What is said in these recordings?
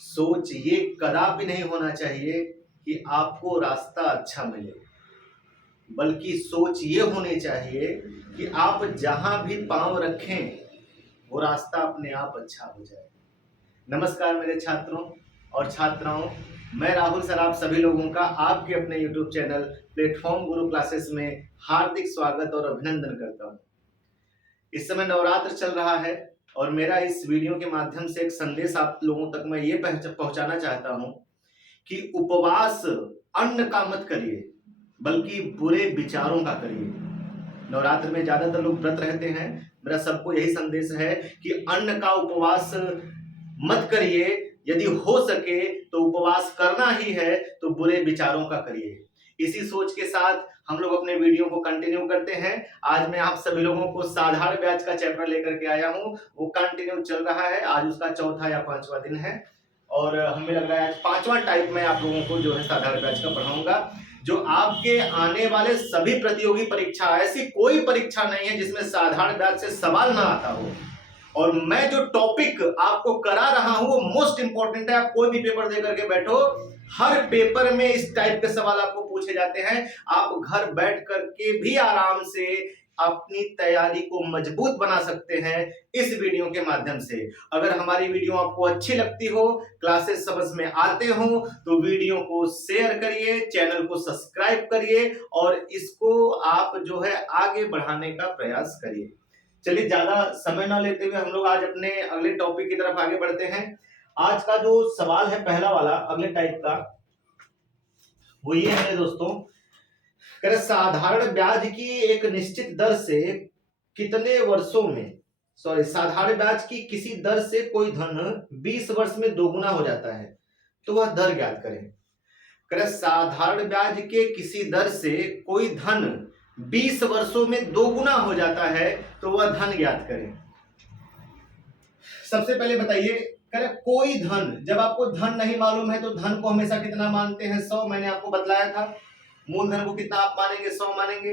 सोच ये कदापि नहीं होना चाहिए कि आपको रास्ता अच्छा मिले, बल्कि सोच ये होनी चाहिए कि आप जहां भी पांव रखें वो रास्ता अपने आप अच्छा हो जाए। नमस्कार मेरे छात्रों और छात्राओं, मैं राहुल सर आप सभी लोगों का आपके अपने YouTube चैनल प्लेटफॉर्म गुरु क्लासेस में हार्दिक स्वागत और अभिनंदन करता हूं। इस समय नवरात्र चल रहा है और मेरा इस वीडियो के माध्यम से एक संदेश आप लोगों तक मैं ये पहुंचाना चाहता हूं कि उपवास अन्न का मत करिए, बल्कि बुरे विचारों का करिए। नवरात्र में ज्यादातर लोग व्रत रहते हैं, मेरा सबको यही संदेश है कि अन्न का उपवास मत करिए। यदि हो सके तो उपवास करना ही है तो बुरे विचारों का करिए। इसी सोच के साथ हम लोग अपने वीडियो को कंटिन्यू करते हैं। आज मैं आप सभी लोगों को साधारण ब्याज का चैप्टर लेकर के आया हूं, वो कंटिन्यू चल रहा है। आज उसका चौथा या पांचवा दिन है और हमें लग रहा है आज पांचवा टाइप में आप लोगों को जो है साधारण ब्याज का पढ़ाऊंगा, जो आपके आने वाले सभी प्रतियोगी परीक्षा, ऐसी कोई परीक्षा नहीं है जिसमें साधारण ब्याज से सवाल ना आता हो। और मैं जो टॉपिक आपको करा रहा हूं वो मोस्ट इंपॉर्टेंट है। आप कोई भी पेपर दे करके बैठो, हर पेपर में इस टाइप के सवाल आपको पूछे जाते हैं। आप घर बैठ करके भी आराम से अपनी तैयारी को मजबूत बना सकते हैं इस वीडियो के माध्यम से। अगर हमारी वीडियो आपको अच्छी लगती हो, क्लासेस समझ में आते हो, तो वीडियो को शेयर करिए, चैनल को सब्सक्राइब करिए और इसको आप जो है आगे बढ़ाने का प्रयास करिए। चलिए ज्यादा समय ना लेते हुए हम लोग आज अपने अगले टॉपिक की तरफ आगे बढ़ते हैं। आज का जो सवाल है पहला वाला अगले टाइप का, वो ये है दोस्तों, साधारण ब्याज की एक निश्चित दर से कितने वर्षों में, साधारण ब्याज की किसी दर से कोई धन 20 वर्ष में दोगुना हो जाता है तो वह दर ज्ञात करें। साधारण ब्याज के किसी दर से कोई धन 20 वर्षों में दोगुना हो जाता है तो वह धन ज्ञात करें। सबसे पहले बताइए, कोई धन, जब आपको धन नहीं मालूम है तो धन को हमेशा कितना मानते हैं? 100। मैंने आपको बतलाया था। मूलधन को कितना आप मानेंगे? 100 मानेंगे।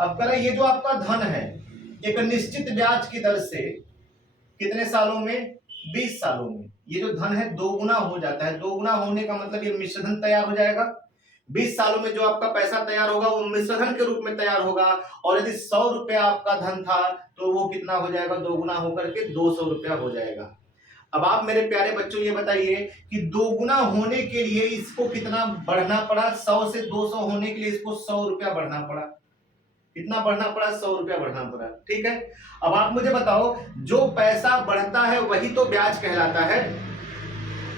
अब ये जो आपका धन है एक निश्चित ब्याज की दर से कितने सालों में? 20 सालों में ये जो धन है दोगुना हो जाता है। दोगुना होने का मतलब ये मिश्रधन तैयार हो जाएगा। 20 सालों में जो आपका पैसा तैयार होगा वो मिश्रधन के रूप में तैयार होगा। और यदि 100 रुपया आपका धन था तो वो कितना हो जाएगा? दोगुना होकर के 200 रुपया हो जाएगा। अब आप मेरे प्यारे बच्चों ये बताइए कि दोगुना होने के लिए इसको कितना बढ़ना पड़ा? 100 से 200 होने के लिए इसको 100 रुपया बढ़ना पड़ा। कितना बढ़ना पड़ा? 100 रुपया बढ़ना पड़ा। ठीक है। अब आप मुझे बताओ, जो पैसा बढ़ता है वही तो ब्याज कहलाता है।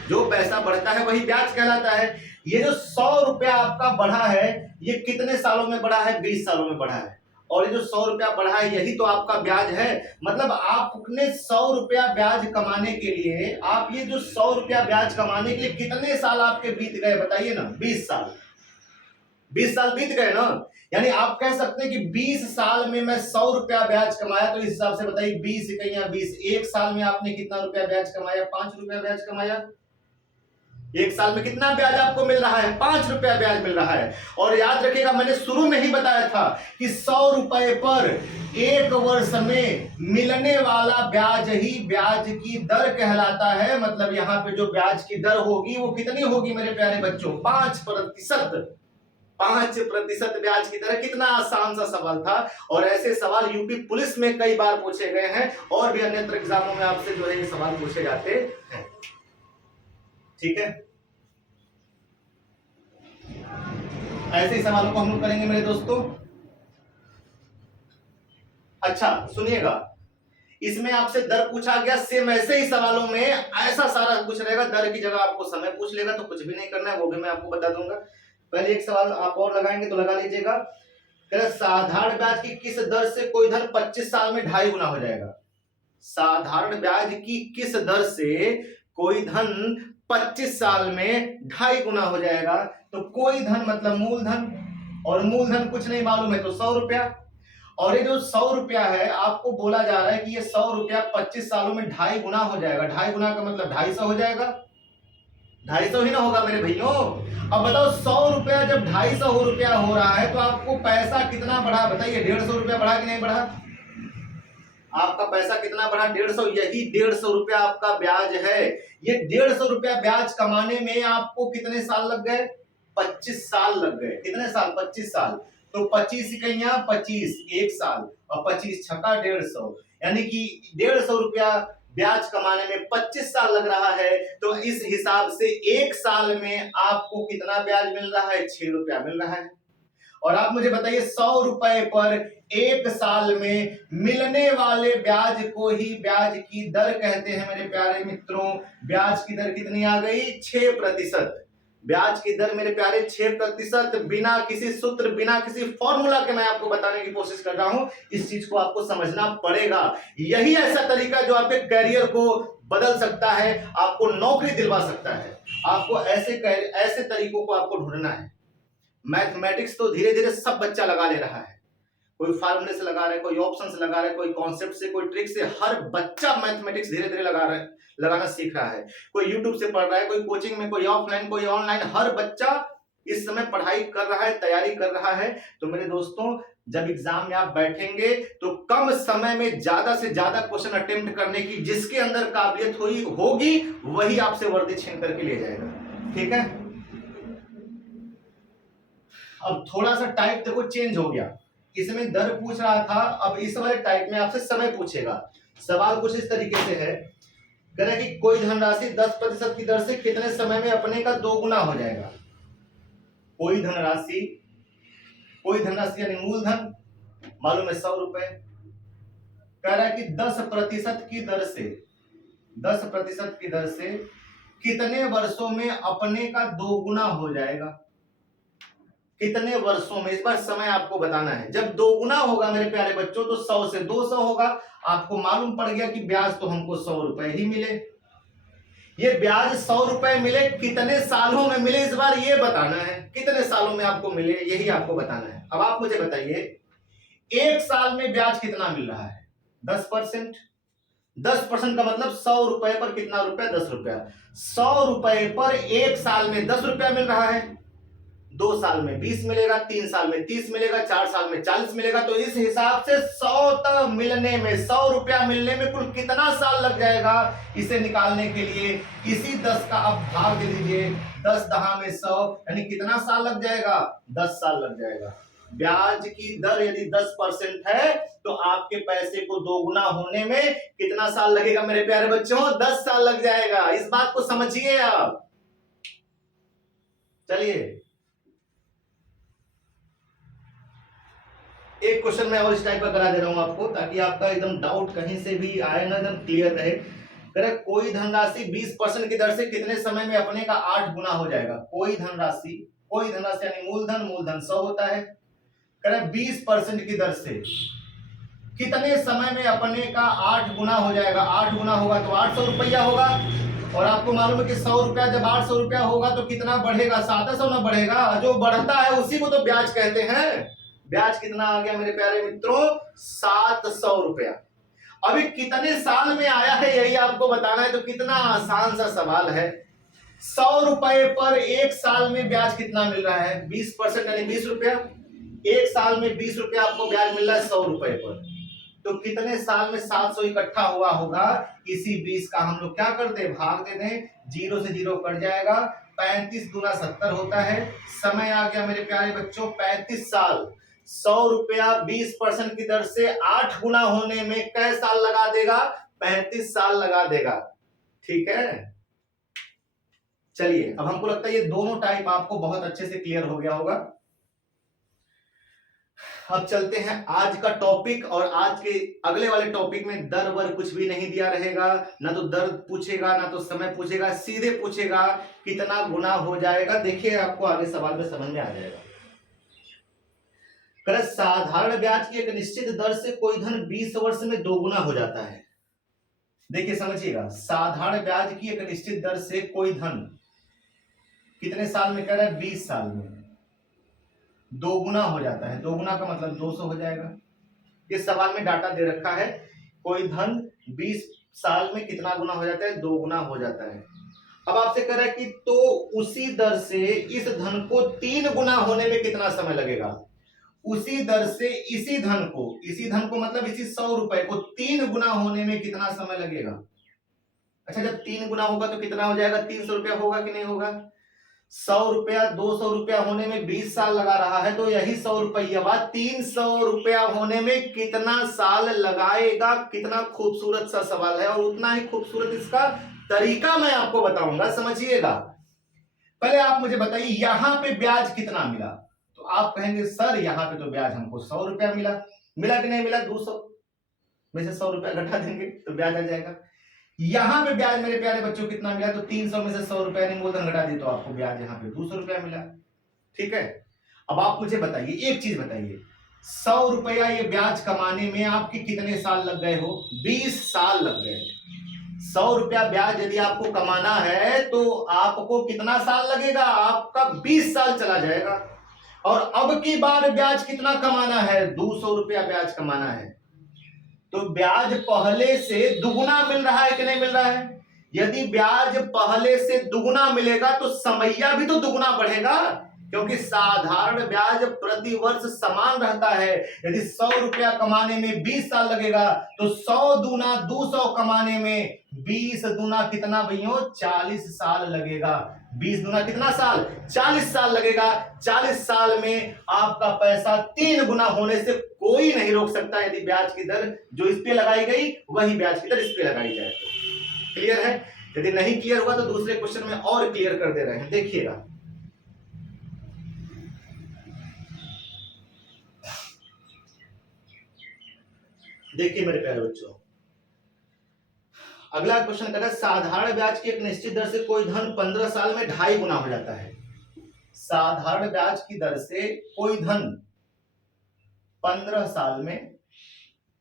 जो पैसा बढ़ता है वही ब्याज कहलाता है। ये जो 100 रुपया आपका बढ़ा है ये कितने सालों में बढ़ा है? 20 सालों में बढ़ा है। और ये जो 100 रुपया बढ़ा है यही तो आपका ब्याज है। मतलब आपने 100 रुपया ब्याज कमाने के लिए, आप ये जो 100 रुपया ब्याज कमाने के लिए कितने साल आपके बीत गए बताइए ना? 20 साल। 20 साल बीत गए ना। यानी आप कह सकते हैं कि 20 साल में मैं 100 रुपया ब्याज कमाया। तो इस हिसाब से बताइए 20 इकाइयां 20, एक साल में आपने कितना रुपया ब्याज कमाया? 5 रुपया ब्याज कमाया। एक साल में कितना ब्याज आपको मिल रहा है? 5 रुपया ब्याज मिल रहा है। और याद रखिएगा, मैंने शुरू में ही बताया था कि 100 रुपए पर एक वर्ष में मिलने वाला ब्याज ही ब्याज की दर कहलाता है। मतलब यहाँ पे जो ब्याज की दर होगी वो कितनी होगी मेरे प्यारे बच्चों? 5%। 5% ब्याज की दर। कितना आसान सा सवाल था। और ऐसे सवाल यूपी पुलिस में कई बार पूछे गए हैं और भी अन्य एग्जामों में आपसे जो है ये सवाल पूछे जाते हैं। ठीक है। ऐसे ही सवालों को हम लोग करेंगे मेरे दोस्तों। अच्छा सुनिएगा, इसमें आपसे दर पूछा गया, सेम ऐसे ही सवालों में ऐसा सारा कुछ रहेगा। दर की जगह आपको समय पूछ लेगा तो कुछ भी नहीं करना है, वो भी मैं आपको बता दूंगा। पहले एक सवाल आप और लगाएंगे तो लगा लीजिएगा। साधारण ब्याज की किस दर से कोई धन 25 साल में 2.5 गुना हो जाएगा? साधारण ब्याज की किस दर से कोई धन 25 साल में 2.5 गुना हो जाएगा? तो कोई धन मतलब मूलधन, और मूलधन कुछ नहीं मालूम है तो 100 रुपया। और ये जो 100 रुपया है आपको बोला जा रहा है कि ये 100 रुपया 25 सालों में 2.5 गुना हो जाएगा। 2.5 गुना का मतलब 250 हो जाएगा। 250 ही ना होगा मेरे भैयों। अब बताओ 100 रुपया जब 250 रुपया हो रहा है तो आपको पैसा कितना बढ़ा बताइए? 150 रुपया बढ़ा कि नहीं बढ़ा? आपका पैसा कितना बढ़ा, 150। यही 150 रुपया आपका ब्याज है। ये 150 रुपया ब्याज कमाने में आपको कितने साल लग गए? 25 साल लग गए। कितने साल? 25 साल। तो 25 इकाइयां 25, 1 साल, और 25 छक्का 150, यानी कि 150 रुपया ब्याज कमाने में 25 साल लग रहा है। तो इस हिसाब से 1 साल में आपको कितना ब्याज मिल रहा है? 6 रुपया मिल रहा है। और आप मुझे बताइए 100 रुपए पर 1 साल में मिलने वाले ब्याज को ही ब्याज की दर कहते हैं मेरे प्यारे मित्रों। ब्याज की दर कितनी आ गई? 6%। ब्याज की दर मेरे प्यारे 6%। बिना किसी सूत्र, बिना किसी फॉर्मूला के मैं आपको बताने की कोशिश कर रहा हूं। इस चीज को आपको समझना पड़ेगा। यही ऐसा तरीका जो आपके करियर को बदल सकता है, आपको नौकरी दिलवा सकता है। आपको ऐसे तरीकों को आपको ढूंढना है। मैथमेटिक्स तो धीरे धीरे सब बच्चा लगा ले रहा है। कोई फार्मूले से लगा रहा है, कोई ऑप्शन से लगा रहा है, कोई कॉन्सेप्ट से, कोई ट्रिक से। हर बच्चा मैथमेटिक्स धीरे धीरे लगाना सीख रहा है। कोई यूट्यूब से पढ़ रहा है, कोई कोचिंग में, कोई ऑफलाइन, कोई ऑनलाइन। हर बच्चा इस समय पढ़ाई कर रहा है, तैयारी कर रहा है। तो मेरे दोस्तों, जब एग्जाम में आप बैठेंगे तो कम समय में ज्यादा से ज्यादा क्वेश्चन अटेम्प्ट करने की जिसके अंदर काबिलियत होगी वही आपसे वर्दी छीन करके ले जाएगा। ठीक है। अब थोड़ा सा टाइप देखो चेंज हो गया। इसमें दर पूछ रहा था, अब इस वाले टाइप में आपसे समय पूछेगा। सवाल कुछ इस तरीके से है, कह रहा है कि कोई धनराशि 10% की दर से कितने समय में अपने का 2 गुना हो जाएगा। कोई धनराशि यानी मूलधन, मालूम है 100 रुपए। कह रहा है कि 10% की दर से कितने वर्षों में अपने का 2 गुना हो जाएगा। कितने वर्षों में, इस बार समय आपको बताना है। जब 2 गुना होगा मेरे प्यारे बच्चों तो 100 से 200 होगा। आपको मालूम पड़ गया कि ब्याज तो हमको 100 रुपए ही मिले। ये ब्याज 100 रुपए मिले, कितने सालों में मिले इस बार ये बताना है। कितने सालों में आपको मिले यही आपको बताना है। अब आप मुझे बताइए 1 साल में ब्याज कितना मिल रहा है? 10%। 10% का मतलब 100 रुपए पर कितना रुपया? 10 रुपया। 100 रुपए पर 1 साल में 10 रुपया मिल रहा है। 2 साल में 20 मिलेगा, 3 साल में 30 मिलेगा, 4 साल में 40 मिलेगा। तो इस हिसाब से 100 तक मिलने में, 100 रुपया मिलने में कुल कितना साल लग जाएगा इसे निकालने के लिए? इसी 10 का आप भाग दे दीजिए। 10 दहा में 100, यानी कितना साल लग जाएगा? 10 साल लग जाएगा। ब्याज की दर यदि 10% है तो आपके पैसे को 2 गुना होने में कितना साल लगेगा मेरे प्यारे बच्चों? 10 साल लग जाएगा। इस बात को समझिए आप। चलिए एक क्वेश्चन मैं और इस टाइप का करा दे रहा हूं आपको, ताकि आपका एकदम डाउट कहीं से भी आए ना, एकदम क्लियर रहे। करें कोई धनराशि 20% की दर से कितने समय में अपने का 8 गुना हो जाएगा। कोई धनराशि यानी मूलधन 100 होता है। करें 20% की दर से कितने समय में अपने का 8 गुना हो जाएगा। 8 गुना होगा तो 800 रुपया होगा। और आपको मालूम है कि 100 रुपया जब 800 रुपया होगा तो कितना बढ़ेगा? 700 ना बढ़ेगा। जो बढ़ता है उसी को तो ब्याज कहते हैं। ब्याज कितना आ गया मेरे प्यारे मित्रों? 700 रुपया। अभी कितने साल में आया है यही आपको बताना है। तो कितना आसान सा सवाल है। 100 रुपए पर 1 साल में ब्याज कितना मिल रहा है? 20% यानी 20 रुपया। 1 साल में 20 रुपया आपको ब्याज मिल रहा है 100 रुपए पर। तो कितने साल में 700 इकट्ठा हुआ होगा? इसी 20 का हम लोग क्या करते हैं? भाग दे दें। 0 से 0 कट जाएगा। 35 दूना 70 होता है। समय आ गया मेरे प्यारे बच्चों 35 साल। 100 रुपया 20% की दर से 8 गुना होने में कै साल लगा देगा? 35 साल लगा देगा। ठीक है। चलिए अब हमको लगता है ये दोनों टाइप आपको बहुत अच्छे से क्लियर हो गया होगा। अब चलते हैं आज का टॉपिक। और आज के अगले वाले टॉपिक में दर वर कुछ भी नहीं दिया रहेगा। ना तो दर पूछेगा, ना तो समय पूछेगा, सीधे पूछेगा कितना गुना हो जाएगा। देखिए आपको आगे सवाल में समझ में आ जाएगा। साधारण ब्याज की एक निश्चित दर से कोई धन 20 वर्ष में 2 गुना हो जाता है। देखिए समझिएगा, साधारण ब्याज की एक निश्चित दर से कोई धन कितने साल में? कह रहा है 20 साल में 2 गुना हो जाता है। 2 गुना का मतलब 200 हो जाएगा। इस सवाल में डाटा दे रखा है, कोई धन 20 साल में कितना गुना हो जाता है? 2 गुना हो जाता है। अब आपसे कह रहा है कि तो उसी दर से इस धन को 3 गुना होने में कितना समय लगेगा? उसी दर से इसी धन को मतलब इसी 100 रुपए को 3 गुना होने में कितना समय लगेगा? अच्छा, जब 3 गुना होगा तो कितना हो जाएगा? 300 रुपया होगा कि नहीं होगा? 100 रुपया 200 रुपया होने में 20 साल लगा रहा है, तो यही 100 रुपया 300 रुपया होने में कितना साल लगाएगा? कितना खूबसूरत सा सवाल है, और उतना ही खूबसूरत इसका तरीका मैं आपको बताऊंगा, समझिएगा। पहले आप मुझे बताइए यहां पे ब्याज कितना मिला? तो आप कहेंगे सर यहां पे तो ब्याज हमको 100 रुपया मिला। मिला कि नहीं मिला? 200 में से 100 रुपया घटा देंगे तो ब्याज आ जाएगा। यहां पे ब्याज मेरे प्यारे बच्चों कितना मिला? तो 300 में से 100 रुपया नहीं मूलधन घटा दी तो आपको ब्याज यहाँ पे 200 रुपया मिला। ठीक है, अब आप मुझे बताइए एक चीज बताइए, 100 रुपया ये ब्याज कमाने में आपके कितने साल लग गए हो? 20 साल लग गए। 100 रुपया ब्याज यदि आपको कमाना है तो आपको कितना साल लगेगा? आपका 20 साल चला जाएगा। और अब की बार ब्याज कितना कमाना है? 200 रुपया ब्याज कमाना है, तो ब्याज पहले से दुगुना मिल रहा है कि नहीं मिल रहा है? यदि ब्याज पहले से दुगुना मिलेगा तो समैया भी तो दुगुना बढ़ेगा, क्योंकि साधारण ब्याज प्रति वर्ष समान रहता है। यदि 100 रुपया कमाने में 20 साल लगेगा तो 100 दूना 200 कमाने में 20 दूना कितना भैया? 40 साल लगेगा। 20 दूना कितना साल? 40 साल लगेगा। 40 साल में आपका पैसा 3 गुना होने से कोई नहीं रोक सकता, यदि ब्याज की दर जो इस पे लगाई गई वही ब्याज की दर इस पे लगाई जाए तो। क्लियर है? यदि नहीं क्लियर हुआ तो दूसरे क्वेश्चन में और क्लियर कर दे रहे हैं, देखिएगा। देखिए मेरे प्यारे बच्चों, अगला क्वेश्चन कहता है साधारण ब्याज की एक निश्चित दर से कोई धन 15 साल में 2.5 गुना हो जाता है। साधारण ब्याज की दर से कोई धन 15 साल में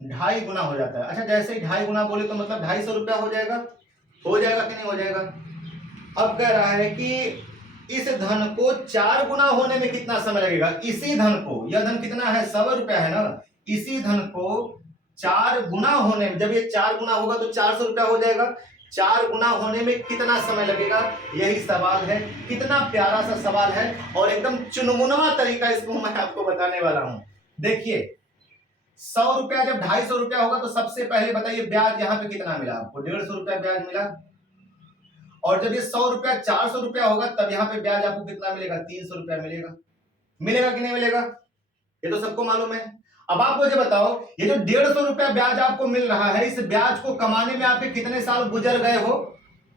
2.5 गुना हो जाता है। अच्छा, जैसे ही 2.5 गुना बोले तो मतलब 250 रुपया हो जाएगा। हो जाएगा कि नहीं हो जाएगा? अब कह रहा है कि इस धन को 4 गुना होने में कितना समय लगेगा? इसी धन को, यह धन कितना है? 100 रुपया है ना, इसी धन को 4 गुना होने में, जब ये 4 गुना होगा तो 400 रुपया हो जाएगा। 4 गुना होने में कितना समय लगेगा? यही सवाल है। कितना प्यारा सा सवाल है और एकदम चुनमुनवा तरीका इसको मैं आपको बताने वाला हूं। देखिए 100 रुपया जब 250 रुपया होगा तो सबसे पहले बताइए ब्याज यहाँ पे कितना मिला आपको? 150 रुपया ब्याज मिला। और जब ये 100 रुपया 400 रुपया होगा तब यहाँ पे ब्याज आपको कितना मिलेगा? 300 रुपया मिलेगा। मिलेगा कि नहीं मिलेगा? ये तो सबको मालूम है। अब आप मुझे बताओ, ये जो 150 रुपया ब्याज आपको मिल रहा है, इस ब्याज को कमाने में आपके कितने साल गुजर गए हो?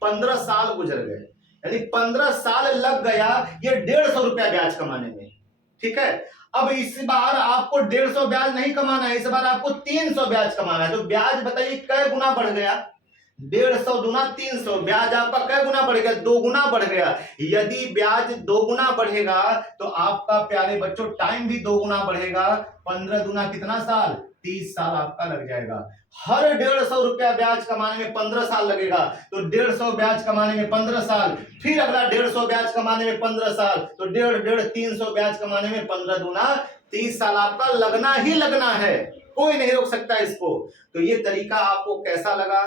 15 साल गुजर गए। यानी 15 साल लग गया ये 150 रुपया ब्याज कमाने में। ठीक है, अब इस बार आपको 150 ब्याज नहीं कमाना है, इस बार आपको 300 ब्याज कमाना है। तो ब्याज बताइए कै गुना बढ़ गया? 150 दूना 300, ब्याज आपका कै गुना बढ़ गया? 2 गुना बढ़ गया। यदि ब्याज 2 गुना बढ़ेगा तो आपका प्यारे बच्चों टाइम भी 2 गुना बढ़ेगा। 15 दूना कितना साल? 30 साल आपका लग जाएगा। हर 150 रुपया ब्याज कमाने में 15 साल लगेगा, तो 150 ब्याज कमाने में 15 साल, फिर अगला 150 ब्याज कमाने में 15 साल, तो 1.5 300 ब्याज कमाने में 15 दूना 30 साल आपका लगना ही लगना है, कोई नहीं रोक सकता इसको। तो ये तरीका आपको कैसा लगा?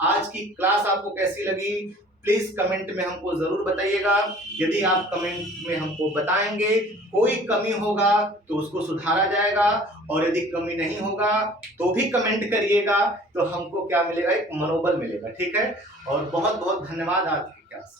आज की क्लास आपको कैसी लगी? प्लीज कमेंट में हमको जरूर बताइएगा। यदि आप कमेंट में हमको बताएंगे, कोई कमी होगा तो उसको सुधारा जाएगा, और यदि कमी नहीं होगा तो भी कमेंट करिएगा, तो हमको क्या मिलेगा? एक मनोबल मिलेगा। ठीक है, और बहुत बहुत धन्यवाद आज की क्लास।